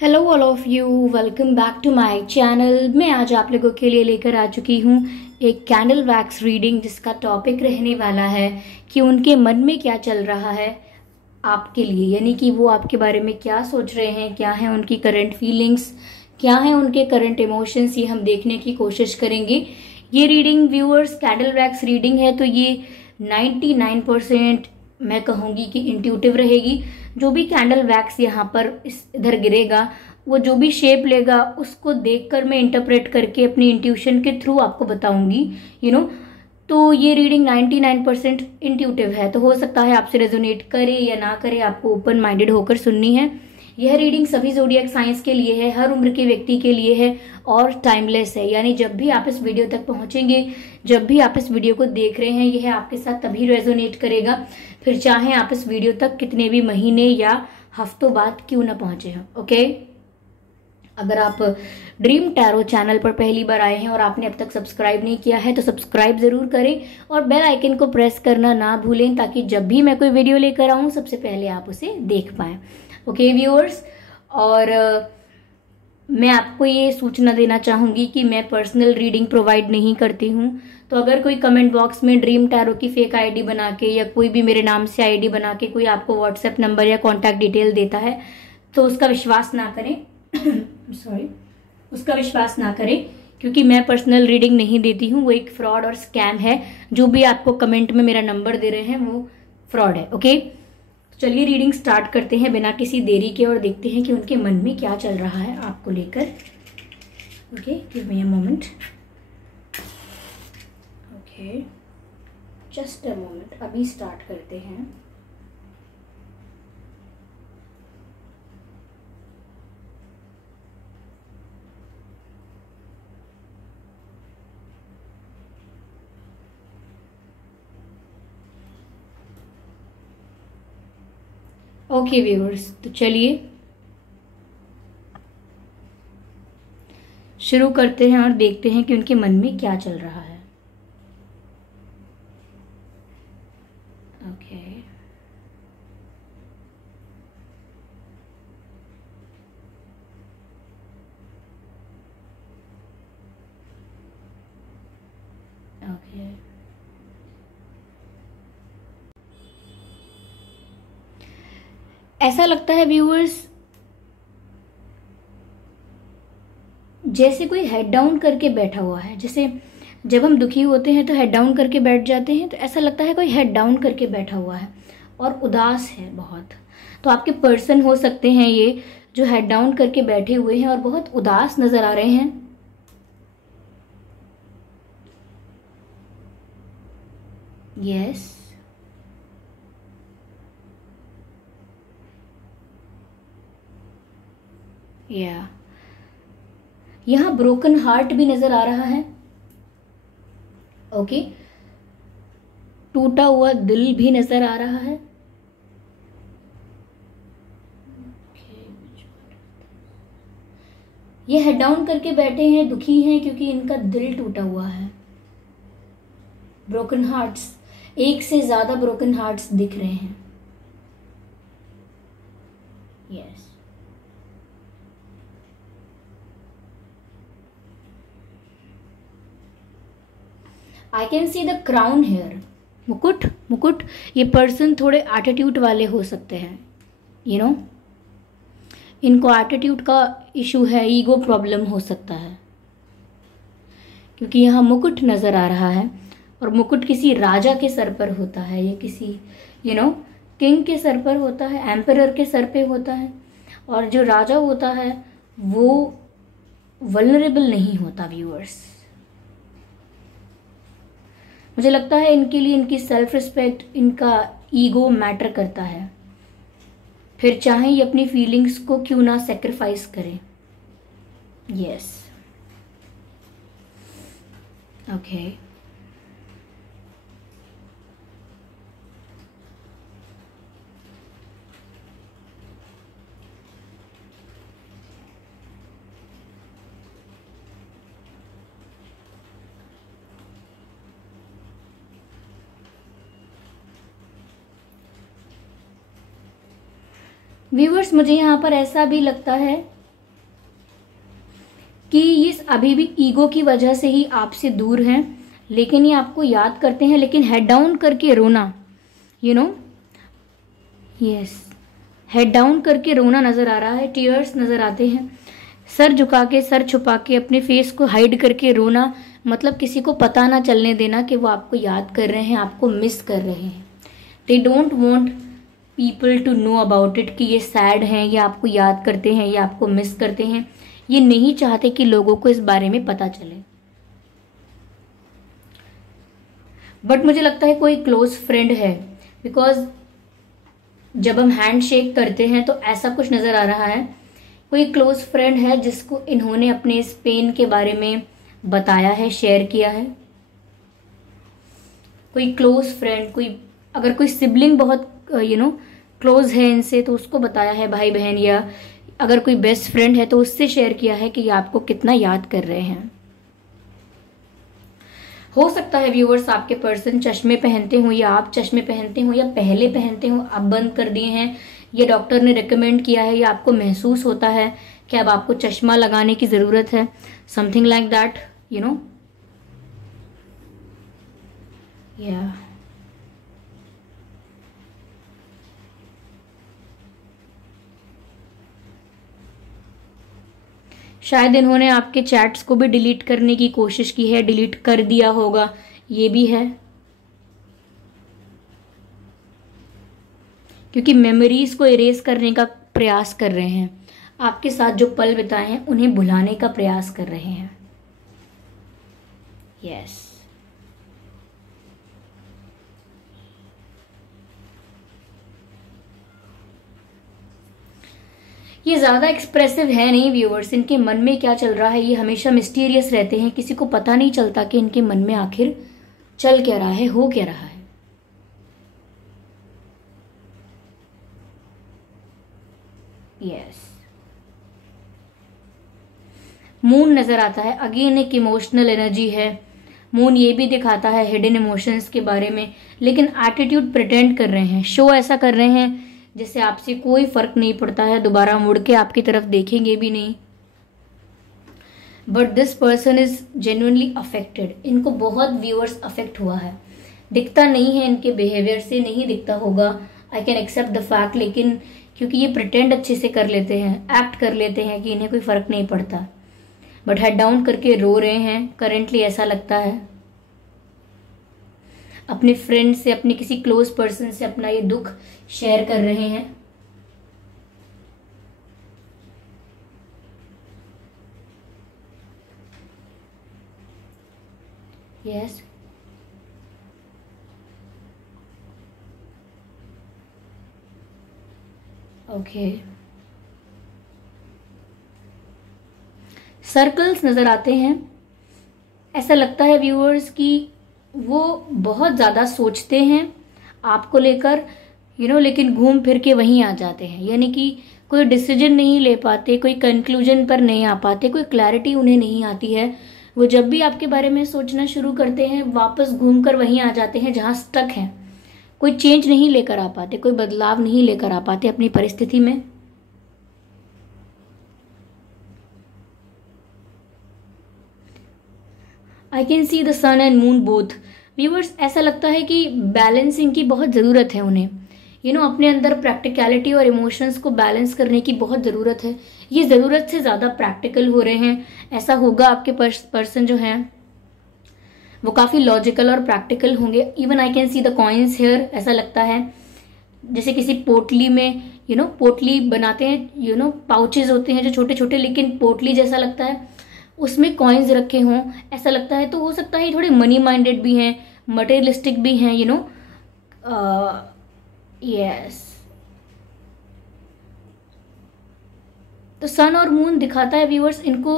Hello all of you, welcome back to my channel. मैं आज आप लोगों के लिए लेकर आ चुकी हूँ एक कैंडल वैक्स रीडिंग, जिसका टॉपिक रहने वाला है कि उनके मन में क्या चल रहा है आपके लिए, यानी कि वो आपके बारे में क्या सोच रहे हैं, क्या है उनकी करंट फीलिंग्स, क्या है उनके करंट इमोशंस, ये हम देखने की कोशिश करेंगे। ये reading viewers candle wax reading है, तो ये 99% मैं कहूँगी कि इंट्यूटिव रहेगी। जो भी कैंडल वैक्स यहाँ पर इधर गिरेगा, वो जो भी शेप लेगा, उसको देखकर मैं इंटरप्रेट करके अपनी इंट्यूशन के थ्रू आपको बताऊंगी, तो ये रीडिंग 99% इंट्यूटिव है। तो हो सकता है आपसे रेजोनेट करे या ना करे, आपको ओपन माइंडेड होकर सुननी है। यह रीडिंग सभी ज़ोडिएक साइंस के लिए है, हर उम्र के व्यक्ति के लिए है और टाइमलेस है। यानी जब भी आप इस वीडियो तक पहुंचेंगे, जब भी आप इस वीडियो को देख रहे हैं, यह आपके साथ तभी रेजोनेट करेगा, फिर चाहे आप इस वीडियो तक कितने भी महीने या हफ्तों बाद क्यों ना पहुंचे हो। ओके, अगर आप ड्रीम टैरो चैनल पर पहली बार आए हैं और आपने अब तक सब्सक्राइब नहीं किया है तो सब्सक्राइब जरूर करें और बेल आइकन को प्रेस करना ना भूलें, ताकि जब भी मैं कोई वीडियो लेकर आऊं सबसे पहले आप उसे देख पाएं। ओके व्यूअर्स, और मैं आपको ये सूचना देना चाहूँगी कि मैं पर्सनल रीडिंग प्रोवाइड नहीं करती हूँ। तो अगर कोई कमेंट बॉक्स में ड्रीम टैरो की फेक आईडी बना के या कोई भी मेरे नाम से आईडी बना के कोई आपको व्हाट्सएप नंबर या कॉन्टैक्ट डिटेल देता है, तो उसका विश्वास ना करें। सॉरी, उसका विश्वास ना करें, क्योंकि मैं पर्सनल रीडिंग नहीं देती हूँ। वो एक फ्रॉड और स्कैम है। जो भी आपको कमेंट में मेरा नंबर दे रहे हैं वो फ्रॉड है। ओके, चलिए रीडिंग स्टार्ट करते हैं बिना किसी देरी के और देखते हैं कि उनके मन में क्या चल रहा है आपको लेकर। Okay, give me a moment. Okay, just a moment, अभी स्टार्ट करते हैं। ओके व्यूअर्स, तो चलिए शुरू करते हैं और देखते हैं कि उनके मन में क्या चल रहा है। ओके, ओके, ऐसा लगता है व्यूअर्स जैसे कोई हेड डाउन करके बैठा हुआ है। जैसे जब हम दुखी होते हैं तो हेड डाउन करके बैठ जाते हैं, तो ऐसा लगता है कोई हेड डाउन करके बैठा हुआ है और उदास है बहुत। तो आपके पर्सन हो सकते हैं ये, जो हेड डाउन करके बैठे हुए हैं और बहुत उदास नजर आ रहे हैं। यस, या यहाँ ब्रोकन हार्ट भी नजर आ रहा है। ओके, टूटा हुआ दिल भी नजर आ रहा है। ये हेड डाउन करके बैठे हैं, दुखी हैं, क्योंकि इनका दिल टूटा हुआ है। ब्रोकन हार्ट्स, एक से ज्यादा ब्रोकन हार्ट्स दिख रहे हैं। Yes, I can see the crown here. मुकुट, मुकुट। ये पर्सन थोड़े एटीट्यूड वाले हो सकते हैं, इनको एटीट्यूड का इशू है, ईगो प्रॉब्लम हो सकता है, क्योंकि यहाँ मुकुट नजर आ रहा है और मुकुट किसी राजा के सर पर होता है या किसी किंग के सर पर होता है, एम्परर के सर पे होता है। और जो राजा होता है वो वल्नरेबल नहीं होता व्यूअर्स। मुझे लगता है इनके लिए इनकी सेल्फ रिस्पेक्ट, इनका ईगो मैटर करता है। फिर चाहे ये अपनी फीलिंग्स को क्यों ना सेक्रीफाइस करें। यस, ओके, व्यूअर्स मुझे यहाँ पर ऐसा भी लगता है कि ये अभी भी ईगो की वजह से ही आपसे दूर हैं, लेकिन ये आपको याद करते हैं, लेकिन हेड डाउन करके रोना, you know, yes, head down करके रोना नजर आ रहा है, टीयर्स नजर आते हैं, सर झुका के, सर छुपा के, अपने फेस को हाइड करके रोना, मतलब किसी को पता ना चलने देना कि वो आपको याद कर रहे हैं, आपको मिस कर रहे हैं। They don't want people to know about it कि ये सैड हैं, या आपको याद करते हैं, या आपको मिस करते हैं। ये नहीं चाहते कि लोगों को इस बारे में पता चले। बट मुझे लगता है कोई क्लोज फ्रेंड है, बिकॉज जब हम हैंड शेक करते हैं तो ऐसा कुछ नजर आ रहा है। कोई क्लोज फ्रेंड है जिसको इन्होंने अपने इस पेन के बारे में बताया है, शेयर किया है। कोई क्लोज फ्रेंड, कोई अगर कोई सिबलिंग बहुत क्लोज है इनसे, तो उसको बताया है, भाई बहन, या अगर कोई बेस्ट फ्रेंड है तो उससे शेयर किया है कि ये आपको कितना याद कर रहे हैं। हो सकता है व्यूअर्स आपके पर्सन चश्मे पहनते हो, या आप चश्मे पहनते हो, या पहले पहनते हो, आप बंद कर दिए हैं, या डॉक्टर ने रिकमेंड किया है, या आपको महसूस होता है कि अब आपको चश्मा लगाने की जरूरत है, something like that, you know, या शायद इन्होंने आपके चैट्स को भी डिलीट करने की कोशिश की है, डिलीट कर दिया होगा, ये भी है, क्योंकि मेमोरीज को इरेज करने का प्रयास कर रहे हैं, आपके साथ जो पल बिताए हैं उन्हें भुलाने का प्रयास कर रहे हैं। यस, ये ज्यादा एक्सप्रेसिव है नहीं व्यूअर्स, इनके मन में क्या चल रहा है ये हमेशा मिस्टीरियस रहते हैं, किसी को पता नहीं चलता कि इनके मन में आखिर चल क्या रहा है, हो क्या रहा है। यस, मून नजर आता है, अगेन एक इमोशनल एनर्जी है। मून ये भी दिखाता है हिडन इमोशंस के बारे में, लेकिन एटीट्यूड प्रिटेंड कर रहे हैं, शो ऐसा कर रहे हैं जिससे आपसे कोई फर्क नहीं पड़ता है, दोबारा मुड़ के आपकी तरफ देखेंगे भी नहीं। But this person is genuinely affected, इनको बहुत व्यूअर्स अफेक्ट हुआ है, दिखता नहीं है इनके बिहेवियर से, नहीं दिखता होगा, I can accept the fact, लेकिन क्योंकि ये प्रिटेंड अच्छे से कर लेते हैं, एक्ट कर लेते हैं कि इन्हें कोई फर्क नहीं पड़ता, बट हेड डाउन करके रो रहे हैं करेंटली, ऐसा लगता है। अपने फ्रेंड से, अपने किसी क्लोज पर्सन से अपना ये दुख शेयर कर रहे हैं। यस, ओके, सर्कल्स नजर आते हैं, ऐसा लगता है व्यूअर्स कि वो बहुत ज्यादा सोचते हैं आपको लेकर, लेकिन घूम फिर के वहीं आ जाते हैं, यानी कि कोई डिसीजन नहीं ले पाते, कोई कंक्लूजन पर नहीं आ पाते, कोई क्लैरिटी उन्हें नहीं आती है। वो जब भी आपके बारे में सोचना शुरू करते हैं वापस घूमकर वहीं आ जाते हैं जहां स्टक हैं, कोई चेंज नहीं लेकर आ पाते, कोई बदलाव नहीं लेकर आ पाते अपनी परिस्थिति में। I can see the sun and moon both. Viewers ऐसा लगता है कि बैलेंसिंग की बहुत ज़रूरत है उन्हें, अपने अंदर प्रैक्टिकलिटी और इमोशंस को बैलेंस करने की बहुत ज़रूरत है। ये ज़रूरत से ज़्यादा प्रैक्टिकल हो रहे हैं, ऐसा होगा आपके पर्सन जो हैं वो काफ़ी लॉजिकल और प्रैक्टिकल होंगे। Even I can see the coins here, ऐसा लगता है जैसे किसी पोटली में पोटली बनाते हैं, पाउचेज होते हैं जो छोटे छोटे, लेकिन पोटली जैसा लगता है, उसमें कॉइन्स रखे हों, ऐसा लगता है। तो हो सकता है थोड़े मनी माइंडेड भी हैं, मटेरियलिस्टिक भी हैं, यस। तो सन और मून दिखाता है व्यूअर्स इनको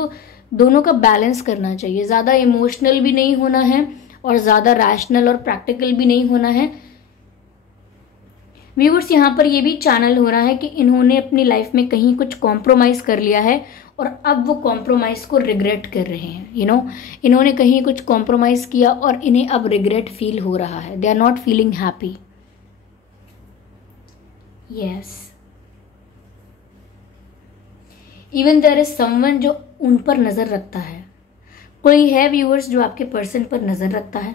दोनों का बैलेंस करना चाहिए, ज़्यादा इमोशनल भी नहीं होना है और ज़्यादा रैशनल और प्रैक्टिकल भी नहीं होना है। व्यूअर्स यहाँ पर ये भी चैनल हो रहा है कि इन्होंने अपनी लाइफ में कहीं कुछ कॉम्प्रोमाइज कर लिया है और अब वो कॉम्प्रोमाइज को रिग्रेट कर रहे हैं। इन्होंने कहीं कुछ कॉम्प्रोमाइज किया और इन्हें अब रिग्रेट फील हो रहा है, they are not feeling happy. Yes, even there is someone जो उन पर नजर रखता है। कोई है व्यूअर्स जो आपके पर्सन पर नजर रखता है?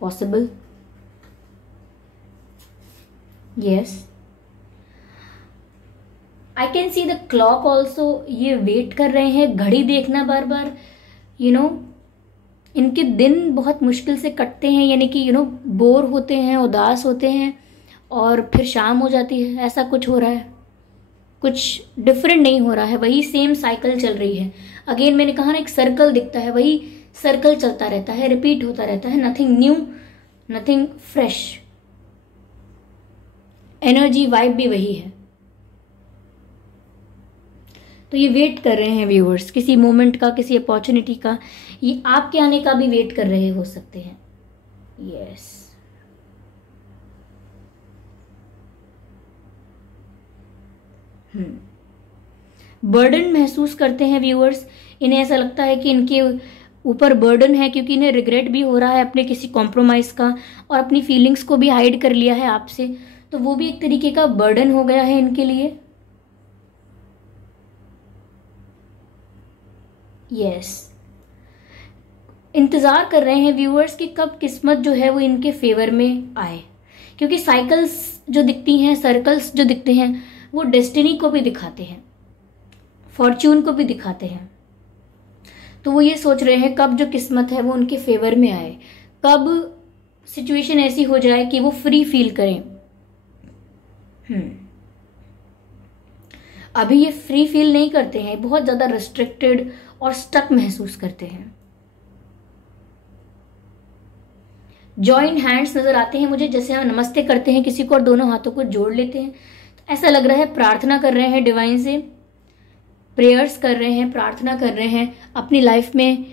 Possible? Yes, I can see the clock also. ये वेट कर रहे हैं, घड़ी देखना बार बार, यू नो इनके दिन बहुत मुश्किल से कटते हैं, यानी कि बोर होते हैं, उदास होते हैं और फिर शाम हो जाती है। ऐसा कुछ हो रहा है, कुछ डिफरेंट नहीं हो रहा है, वही सेम साइकिल चल रही है। अगेन मैंने कहा ना, एक सर्कल दिखता है, वही सर्कल चलता रहता है, रिपीट होता रहता है, nothing new, nothing fresh. Energy vibe भी वही है। तो ये वेट कर रहे हैं व्यूअर्स, किसी मोमेंट का, किसी अपॉर्चुनिटी का, ये आपके आने का भी वेट कर रहे हो सकते हैं। यस, बर्डन महसूस करते हैं व्यूअर्स। इन्हें ऐसा लगता है कि इनके ऊपर बर्डन है, क्योंकि इन्हें रिग्रेट भी हो रहा है अपने किसी कॉम्प्रोमाइज का, और अपनी फीलिंग्स को भी हाइड कर लिया है आपसे, तो वो भी एक तरीके का बर्डन हो गया है इनके लिए। यस, इंतजार कर रहे हैं व्यूअर्स कि कब किस्मत जो है वो इनके फेवर में आए, क्योंकि साइकिल्स जो दिखती हैं, सर्कल्स जो दिखते हैं, वो डेस्टिनी को भी दिखाते हैं, फॉर्च्यून को भी दिखाते हैं। तो वो ये सोच रहे हैं कब जो किस्मत है वो उनके फेवर में आए, कब सिचुएशन ऐसी हो जाए कि वो फ्री फील करें। अभी ये फ्री फील नहीं करते हैं, बहुत ज्यादा रिस्ट्रिक्टेड और स्टक महसूस करते हैं। जॉइंट हैंड्स नजर आते हैं मुझे, जैसे हम नमस्ते करते हैं किसी को और दोनों हाथों को जोड़ लेते हैं, तो ऐसा लग रहा है प्रार्थना कर रहे हैं डिवाइन से, प्रेयर्स कर रहे हैं, प्रार्थना कर रहे हैं, अपनी लाइफ में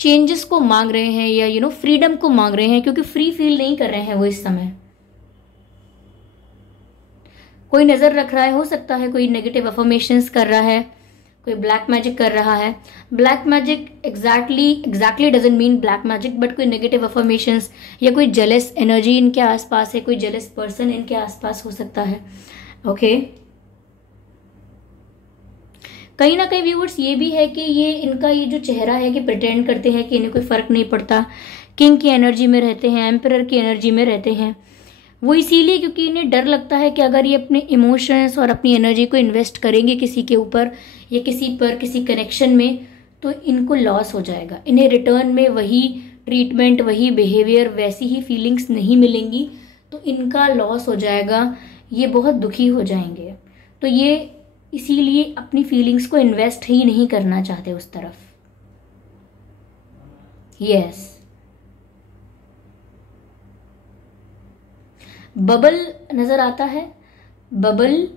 चेंजेस को मांग रहे हैं, या फ्रीडम को मांग रहे हैं, क्योंकि फ्री फील नहीं कर रहे हैं वो इस समय। कोई नजर रख रहा है, हो सकता है कोई नेगेटिव अफर्मेशंस कर रहा है, कोई ब्लैक मैजिक कर रहा है। Black magic exactly doesn't mean black magic, but कोई नेगेटिव अफर्मेशंस या कोई जेलस एनर्जी इनके आसपास है, कोई जेलस पर्सन इनके आसपास हो सकता है। ओके, कहीं ना कहीं व्यूअर्स ये भी है कि ये इनका ये जो चेहरा है कि प्रिटेंड करते हैं कि इन्हें कोई फर्क नहीं पड़ता, किंग की एनर्जी में रहते हैं, एम्परर की एनर्जी में रहते हैं। वो इसीलिए क्योंकि इन्हें डर लगता है कि अगर ये अपने इमोशंस और अपनी एनर्जी को इन्वेस्ट करेंगे किसी के ऊपर या किसी पर, किसी कनेक्शन में, तो इनको लॉस हो जाएगा। इन्हें रिटर्न में वही ट्रीटमेंट, वही बिहेवियर, वैसी ही फीलिंग्स नहीं मिलेंगी, तो इनका लॉस हो जाएगा, ये बहुत दुखी हो जाएंगे। तो ये इसीलिए अपनी फीलिंग्स को इन्वेस्ट ही नहीं करना चाहते उस तरफ। यस, बबल नजर आता है। बबल,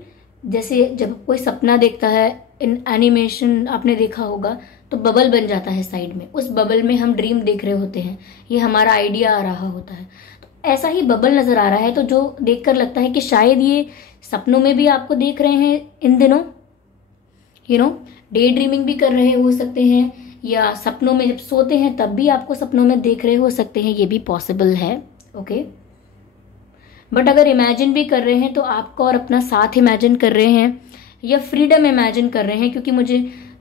जैसे जब कोई सपना देखता है, इन एनिमेशन आपने देखा होगा, तो बबल बन जाता है साइड में, उस बबल में हम ड्रीम देख रहे होते हैं, ये हमारा आइडिया आ रहा होता है। तो ऐसा ही बबल नजर आ रहा है, तो जो देखकर लगता है कि शायद ये सपनों में भी आपको देख रहे हैं इन दिनों, डे ड्रीमिंग भी कर रहे हो सकते हैं, या सपनों में जब सोते हैं तब भी आपको सपनों में देख रहे हो सकते हैं, ये भी पॉसिबल है। ओके, बट अगर इमेजिन भी कर रहे हैं तो आपको और अपना साथ इमेजिन कर रहे हैं, या फ्रीडम इमेजिन कर रहे हैं, क्योंकि मुझे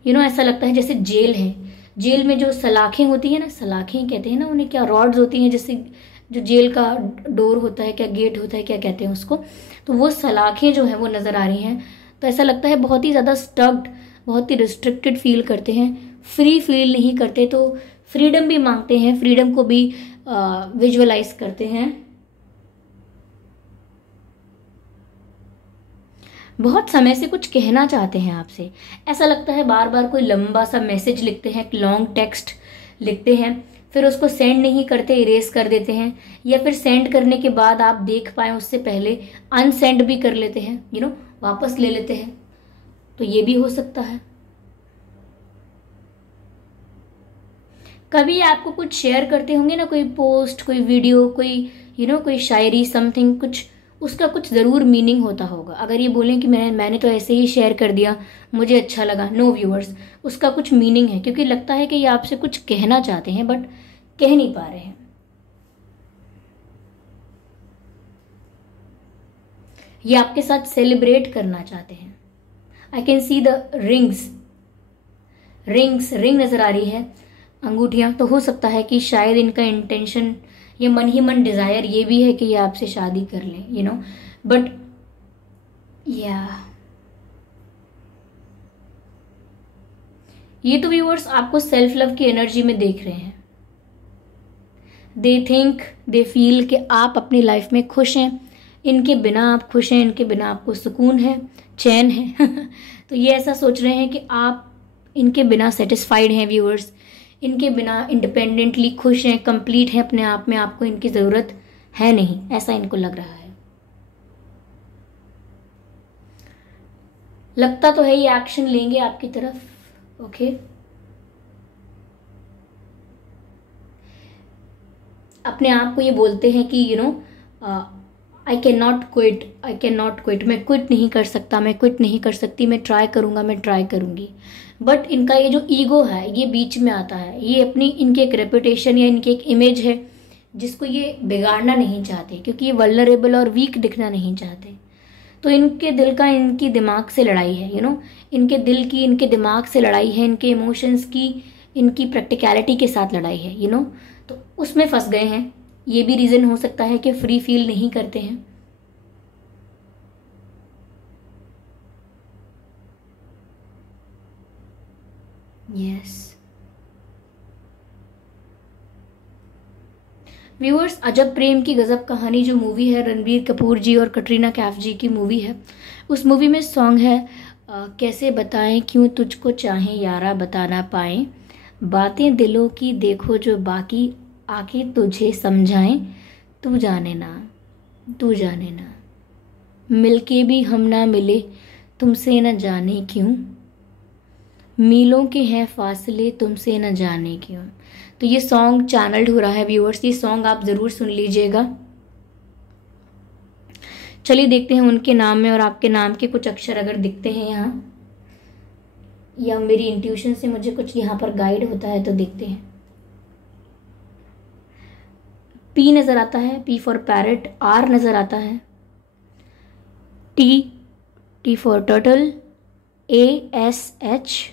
ऐसा लगता है जैसे जेल है, जेल में जो सलाखें होती है ना, सलाखें कहते हैं ना उन्हें, क्या रॉड्स होती हैं, जैसे जो जेल का डोर होता है, क्या गेट होता है, क्या कहते हैं उसको, तो वो सलाखें जो है वो नजर आ रही हैं। तो ऐसा लगता है बहुत ही ज़्यादा स्टक्ड, बहुत ही रिस्ट्रिक्टेड फील करते हैं, फ्री फील नहीं करते, तो फ्रीडम भी मांगते हैं, फ्रीडम को भी विजुअलाइज करते हैं। बहुत समय से कुछ कहना चाहते हैं आपसे, ऐसा लगता है बार बार कोई लंबा सा मैसेज लिखते हैं, लॉन्ग टेक्स्ट लिखते हैं, फिर उसको सेंड नहीं करते, इरेज कर देते हैं, या फिर सेंड करने के बाद आप देख पाए उससे पहले अनसेंड भी कर लेते हैं, वापस ले लेते हैं, तो ये भी हो सकता है। कभी आपको कुछ शेयर करते होंगे ना, कोई पोस्ट, कोई वीडियो, कोई कोई शायरी, समथिंग, कुछ उसका कुछ ज़रूर मीनिंग होता होगा। अगर ये बोलें कि मैंने तो ऐसे ही शेयर कर दिया, मुझे अच्छा लगा, नो व्यूअर्स, उसका कुछ मीनिंग है, क्योंकि लगता है कि ये आपसे कुछ कहना चाहते हैं बट कह नहीं पा रहे हैं। ये आपके साथ सेलिब्रेट करना चाहते हैं, आई कैन सी द रिंग नजर आ रही है, अंगूठियां। तो हो सकता है कि शायद इनका इंटेंशन, ये मन ही मन डिजायर ये भी है कि ये आपसे शादी कर ले, यू नो। बट या ये तो व्यूअर्स आपको सेल्फ लव की एनर्जी में देख रहे हैं। दे फील कि आप अपनी लाइफ में खुश हैं, इनके बिना आप खुश हैं, इनके बिना आपको सुकून है, चैन है। तो ये ऐसा सोच रहे हैं कि आप इनके बिना सेटिस्फाइड हैं व्यूअर्स, इनके बिना इंडिपेंडेंटली खुश हैं, कंप्लीट हैं अपने आप में, आपको इनकी ज़रूरत है नहीं, ऐसा इनको लग रहा है। लगता तो है ये एक्शन लेंगे आपकी तरफ। ओके अपने आप को ये बोलते हैं कि you know I can not quit, मैं क्विट नहीं कर सकता, मैं क्विट नहीं कर सकती, मैं ट्राई करूंगा, मैं ट्राई करूंगी। बट इनका ये जो ईगो है ये बीच में आता है, ये अपनी इनकी एक रेपुटेशन या इनकी एक इमेज है जिसको ये बिगाड़ना नहीं चाहते, क्योंकि ये वल्नरेबल और वीक दिखना नहीं चाहते। तो इनके दिल का इनकी दिमाग से लड़ाई है, यू नो, इनके दिल की इनके दिमाग से लड़ाई है, इनके इमोशंस की इनकी प्रैक्टिकलिटी के साथ लड़ाई है, यू नो। तो उसमें फंस गए हैं। ये भी रीज़न हो सकता है कि फ्री फील नहीं करते हैं। यस व्यूअर्स, अजब प्रेम की गजब कहानी जो मूवी है, रणबीर कपूर जी और कटरीना कैफ जी की मूवी है, उस मूवी में सॉन्ग है कैसे बताएं क्यों तुझको चाहें यारा बता ना पाएं, बातें दिलों की देखो जो बाकी आके तुझे समझाएं, तू जाने ना, तू जाने ना, मिलके भी हम ना मिले तुमसे न जाने क्यों, मीलों के हैं फासले तुमसे न जाने क्यों। तो ये सॉन्ग चैनल्ड हो रहा है व्यूअर्स, ये सॉन्ग आप ज़रूर सुन लीजिएगा। चलिए देखते हैं उनके नाम में और आपके नाम के कुछ अक्षर अगर दिखते हैं यहाँ, या मेरी इंट्यूशन से मुझे कुछ यहाँ पर गाइड होता है तो देखते हैं। पी नज़र आता है, पी फॉर पैरट। आर नज़र आता है, T for turtle, S H,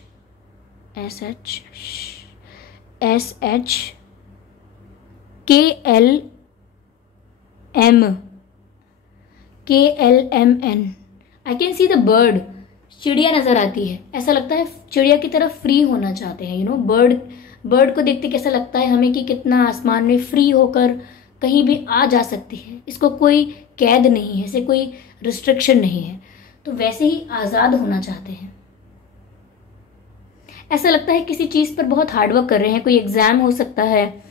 K L M N. I can see the bird. चिड़िया नज़र आती है, ऐसा लगता है चिड़िया की तरफ फ्री होना चाहते हैं, यू नो। बर्ड को देखते कैसा लगता है हमें कि कितना आसमान में फ्री होकर कहीं भी आ जा सकती है, इसको कोई कैद नहीं है, इसे कोई रिस्ट्रिक्शन नहीं है। तो वैसे ही आज़ाद होना चाहते हैं। ऐसा लगता है किसी चीज़ पर बहुत हार्डवर्क कर रहे हैं, कोई एग्ज़ाम हो सकता है,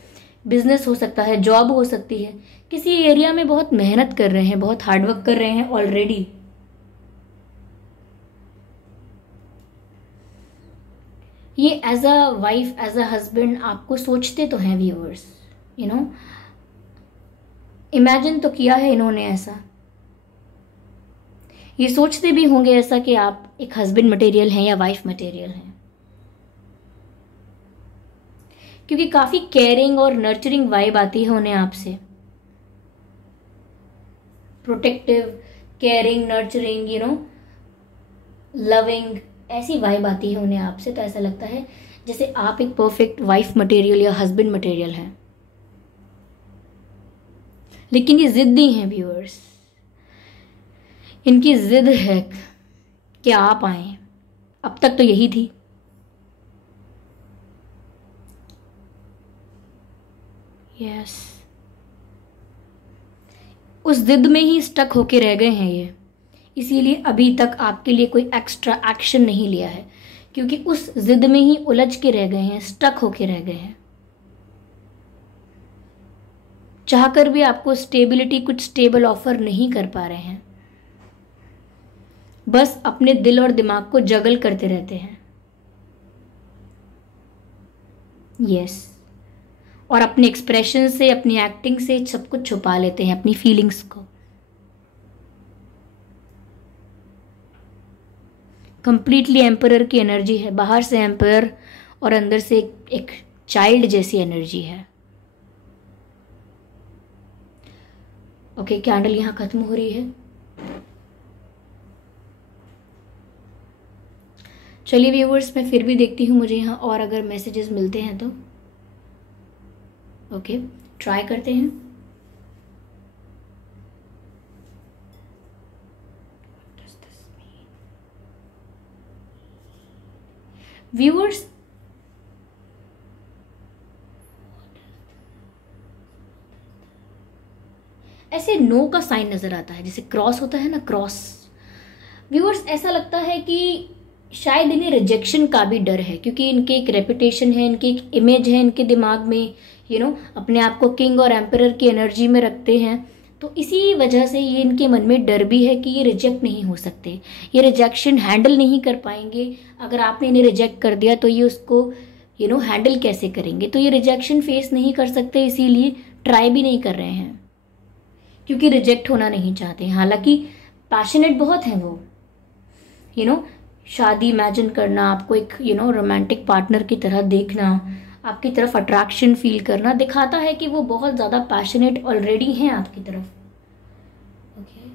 बिजनेस हो सकता है, जॉब हो सकती है, किसी एरिया में बहुत मेहनत कर रहे हैं, बहुत हार्डवर्क कर रहे हैं ऑलरेडी। ये as a wife, as a husband आपको सोचते तो हैं व्यूअर्स, यू नो, इमेजिन तो किया है इन्होंने ऐसा, ये सोचते भी होंगे ऐसा कि आप एक हस्बैंड मटेरियल हैं या वाइफ मटेरियल हैं, क्योंकि काफी केयरिंग और नर्चरिंग वाइब आती है उन्हें आपसे। Protective, caring, nurturing, you know, loving, ऐसी वाइब आती है उन्हें आपसे। तो ऐसा लगता है जैसे आप एक परफेक्ट वाइफ मटेरियल या हस्बैंड मटेरियल हैं। लेकिन ये जिद्दी हैं व्यूअर्स, इनकी जिद है कि आप आए। अब तक तो यही थी। यस, उस जिद में ही स्टक होके रह गए हैं ये, इसीलिए अभी तक आपके लिए कोई एक्स्ट्रा एक्शन नहीं लिया है, क्योंकि उस जिद में ही उलझ के रह गए हैं, स्टक होके रह गए हैं। चाहकर भी आपको स्टेबिलिटी, कुछ स्टेबल ऑफर नहीं कर पा रहे हैं, बस अपने दिल और दिमाग को जगल करते रहते हैं। यस, और अपने एक्सप्रेशन से, अपनी एक्टिंग से सब कुछ छुपा लेते हैं, अपनी फीलिंग्स को। कंप्लीटली एम्परर की एनर्जी है, बाहर से एम्परर और अंदर से एक चाइल्ड जैसी एनर्जी है। ओके, कैंडल यहाँ खत्म हो रही है। चलिए व्यूवर्स, मैं फिर भी देखती हूँ मुझे यहाँ और अगर मैसेजेस मिलते हैं तो। ओके, ट्राई करते हैं। व्यूअर्स, ऐसे नो का साइन नजर आता है, जैसे क्रॉस होता है ना, क्रॉस। व्यूअर्स, ऐसा लगता है कि शायद इन्हें रिजेक्शन का भी डर है, क्योंकि इनके एक रेपुटेशन है, इनकी एक इमेज है इनके दिमाग में, अपने आप को किंग और एम्परर की एनर्जी में रखते हैं। तो इसी वजह से ये इनके मन में डर भी है कि ये रिजेक्ट नहीं हो सकते, ये रिजेक्शन हैंडल नहीं कर पाएंगे। अगर आपने इन्हें रिजेक्ट कर दिया तो ये उसको हैंडल कैसे करेंगे। तो ये रिजेक्शन फेस नहीं कर सकते, इसीलिए ट्राई भी नहीं कर रहे हैं, क्योंकि रिजेक्ट होना नहीं चाहते। हालांकि पैशनेट बहुत हैं वो, शादी इमेजिन करना, आपको एक रोमांटिक पार्टनर की तरह देखना, आपकी तरफ अट्रैक्शन फील करना दिखाता है कि वो बहुत ज़्यादा पैशनेट ऑलरेडी हैं आपकी तरफ। Okay,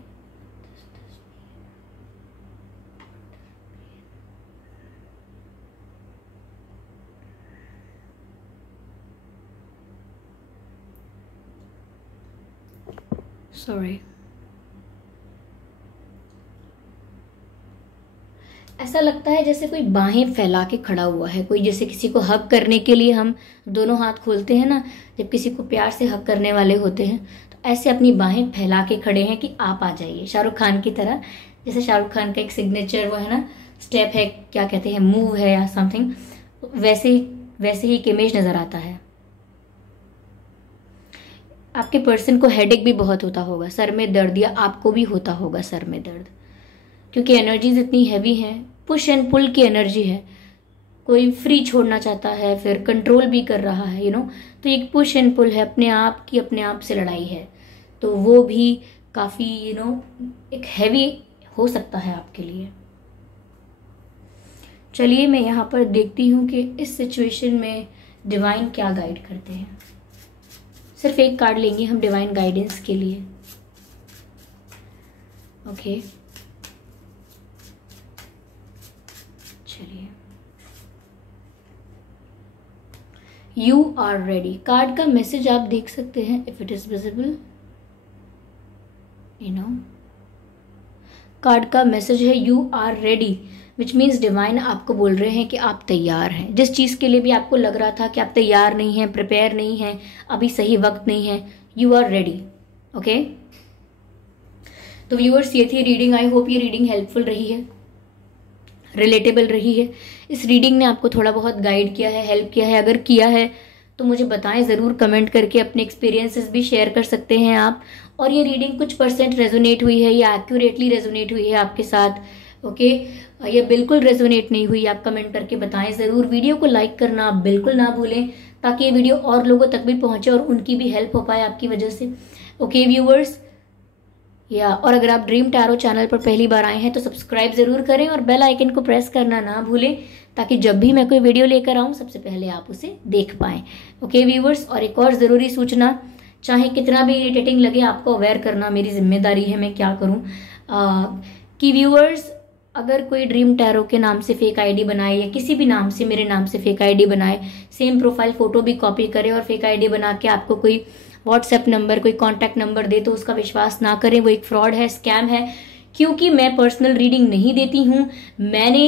sorry. ऐसा लगता है जैसे कोई बाहें फैला के खड़ा हुआ है, कोई जैसे किसी को हक करने के लिए हम दोनों हाथ खोलते हैं ना, जब किसी को प्यार से हक करने वाले होते हैं, तो ऐसे अपनी बाहें फैला के खड़े हैं कि आप आ जाइए, शाहरुख खान की तरह। जैसे शाहरुख खान का एक सिग्नेचर वो है ना, स्टेप है, क्या कहते हैं, मूव है या समथिंग, वैसे ही एक इमेज नजर आता है। आपके पर्सन को हेडेक भी बहुत होता होगा, सर में दर्द, या आपको भी होता होगा सर में दर्द, क्योंकि एनर्जीज इतनी हैवी हैं, पुश एंड पुल की एनर्जी है। कोई फ्री छोड़ना चाहता है, फिर कंट्रोल भी कर रहा है, तो एक पुश एंड पुल है, अपने आप से लड़ाई है। तो वो भी काफ़ी एक हैवी हो सकता है आपके लिए। चलिए मैं यहाँ पर देखती हूँ कि इस सिचुएशन में डिवाइन क्या गाइड करते हैं। सिर्फ एक कार्ड लेंगे हम डिवाइन गाइडेंस के लिए। ओके, चलिए, यू आर रेडी। कार्ड का मैसेज आप देख सकते हैं, if it is visible, card का मैसेज है you are ready, which means divine आपको बोल रहे हैं कि आप तैयार हैं। जिस चीज़ के लिए भी आपको लग रहा था कि आप तैयार नहीं हैं, प्रिपेयर नहीं हैं, अभी सही वक्त नहीं है, यू आर रेडी। ओके, तो व्यूअर्स, ये थी रीडिंग। आई होप ये रीडिंग हेल्पफुल रही है, रिलेटेबल रही है। इस रीडिंग ने आपको थोड़ा बहुत गाइड किया है, हेल्प किया है। अगर किया है तो मुझे बताएं ज़रूर, कमेंट करके अपने एक्सपीरियंसेस भी शेयर कर सकते हैं आप। और ये रीडिंग कुछ परसेंट रेजोनेट हुई है या एक्यूरेटली रेजोनेट हुई है आपके साथ, ओके, या बिल्कुल रेजोनेट नहीं हुई, आप कमेंट करके बताएं ज़रूर। वीडियो को लाइक करना आप बिल्कुल ना भूलें, ताकि ये वीडियो और लोगों तक भी पहुंचे और उनकी भी हेल्प हो पाए आपकी वजह से। ओके व्यूअर्स, और अगर आप ड्रीम टैरो चैनल पर पहली बार आए हैं तो सब्सक्राइब जरूर करें और बेल आइकन को प्रेस करना ना भूलें, ताकि जब भी मैं कोई वीडियो लेकर आऊँ सबसे पहले आप उसे देख पाएं। ओके व्यूवर्स, और एक और ज़रूरी सूचना, चाहे कितना भी इरिटेटिंग लगे, आपको अवेयर करना मेरी जिम्मेदारी है, मैं क्या करूँ, कि व्यूवर्स अगर कोई ड्रीम टैरो के नाम से फेक आईडी बनाए या किसी भी नाम से मेरे नाम से फेक आईडी बनाए, सेम प्रोफाइल फोटो भी कॉपी करे और फेक आईडी बना के आपको कोई व्हाट्सएप नंबर, कोई कॉन्टैक्ट नंबर दे, तो उसका विश्वास ना करें, वो एक फ्रॉड है, स्कैम है। क्योंकि मैं पर्सनल रीडिंग नहीं देती हूँ, मैंने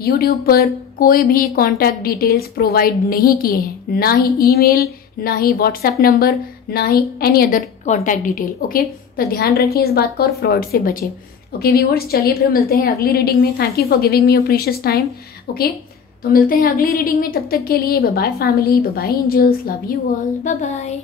यूट्यूब पर कोई भी कॉन्टैक्ट डिटेल्स प्रोवाइड नहीं किए हैं, ना ही ईमेल, ना ही व्हाट्सएप नंबर, ना ही any other contact detail. Okay, तो ध्यान रखें इस बात का और फ्रॉड से बचें। ओके व्यूअर्स, चलिए फिर मिलते हैं अगली रीडिंग में। Thank you for giving me your precious time. Okay, तो मिलते हैं अगली रीडिंग में, तब तक के लिए bye bye family, bye bye angels, love you all, bye bye.